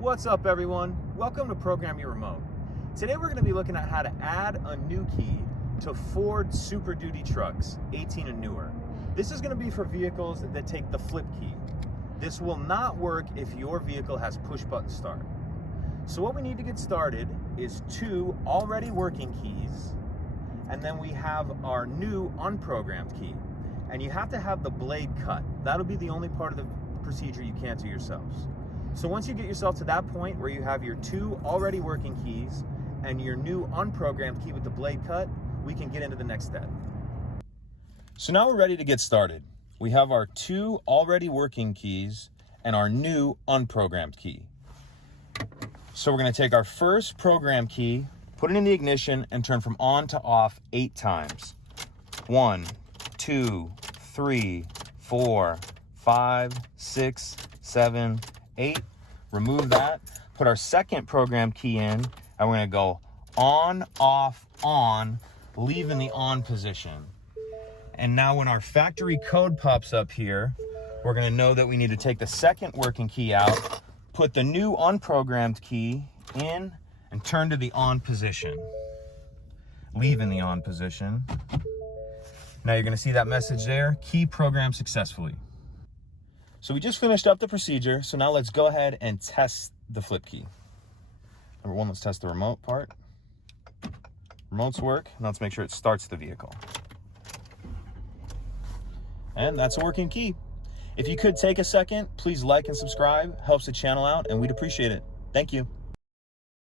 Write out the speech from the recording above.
What's up, everyone? Welcome to Program Your Remote. Today we're going to be looking at how to add a new key to Ford Super Duty trucks, 18 and newer. This is going to be for vehicles that take the flip key. This will not work if your vehicle has push button start. So what we need to get started is two already working keys, and then we have our new unprogrammed key. And you have to have the blade cut. That'll be the only part of the procedure you can't do yourselves. So once you get yourself to that point where you have your two already working keys and your new unprogrammed key with the blade cut, we can get into the next step. So now we're ready to get started. We have our two already working keys and our new unprogrammed key. So we're going to take our first program key, put it in the ignition, and turn from on to off 8 times. 1, 2, 3, 4, 5, 6, 7, 8. Remove that. Put our second program key in, and we're going to go on, off, on, leaving the on position. And now when our factory code pops up here, we're going to know that we need to take the second working key out, put the new unprogrammed key in, and turn to the on position. Leaving the on position. Now you're going to see that message there, key programmed successfully. So we just finished up the procedure, so now let's go ahead and test the flip key. Number one, let's test the remote part. Remotes work. Now let's make sure it starts the vehicle. And that's a working key. If you could take a second, please like and subscribe. Helps the channel out, and we'd appreciate it. Thank you.